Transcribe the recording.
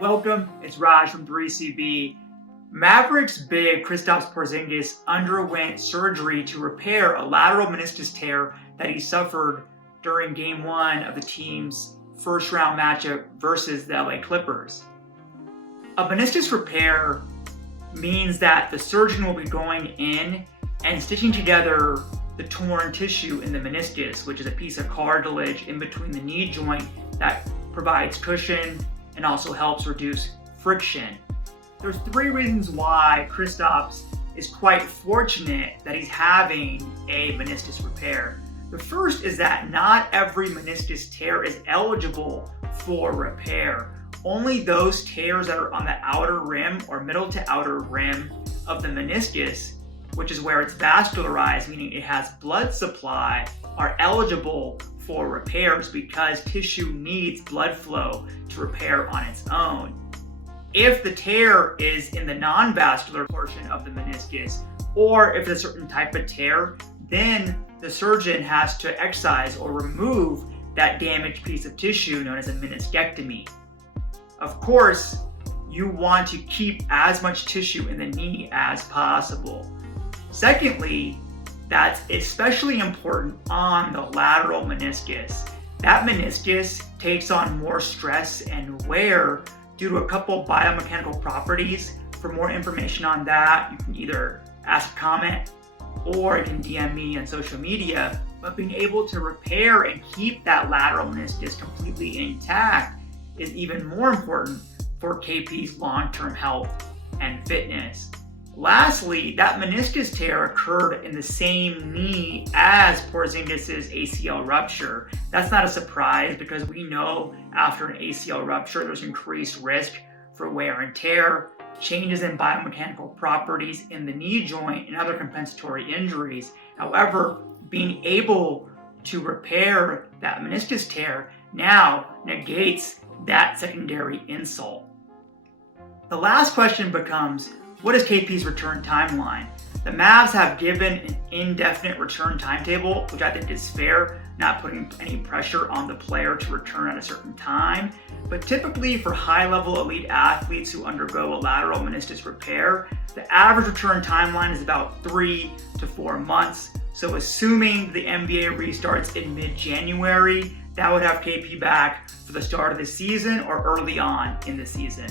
Welcome, it's Raj from 3CB. Mavericks big Kristaps Porzingis underwent surgery to repair a lateral meniscus tear that he suffered during Game 1 of the team's first-round matchup versus the LA Clippers. A meniscus repair means that the surgeon will be going in and stitching together the torn tissue in the meniscus, which is a piece of cartilage in between the knee joint that provides cushion and also helps reduce friction. There's three reasons why Kristaps is quite fortunate that he's having a meniscus repair. The first is that not every meniscus tear is eligible for repair. Only those tears that are on the outer rim or middle to outer rim of the meniscus, which is where it's vascularized, meaning it has blood supply, are eligible for repairs because tissue needs blood flow to repair on its own. If the tear is in the non-vascular portion of the meniscus, or if it's a certain type of tear, then the surgeon has to excise or remove that damaged piece of tissue known as a meniscectomy. Of course, you want to keep as much tissue in the knee as possible. Secondly, that's especially important on the lateral meniscus. That meniscus takes on more stress and wear due to a couple biomechanical properties. For more information on that, you can either ask a comment or you can DM me on social media. But being able to repair and keep that lateral meniscus completely intact is even more important for KP's long-term health and fitness. Lastly, that meniscus tear occurred in the same knee as Porzingis' ACL rupture. That's not a surprise because we know after an ACL rupture, there's increased risk for wear and tear, changes in biomechanical properties in the knee joint, and other compensatory injuries. However, being able to repair that meniscus tear now negates that secondary insult. The last question becomes, what is KP's return timeline? The Mavs have given an indefinite return timetable, which I think is fair, not putting any pressure on the player to return at a certain time. But typically for high-level elite athletes who undergo a lateral meniscus repair, the average return timeline is about 3 to 4 months. So assuming the NBA restarts in mid-January, that would have KP back for the start of the season or early on in the season.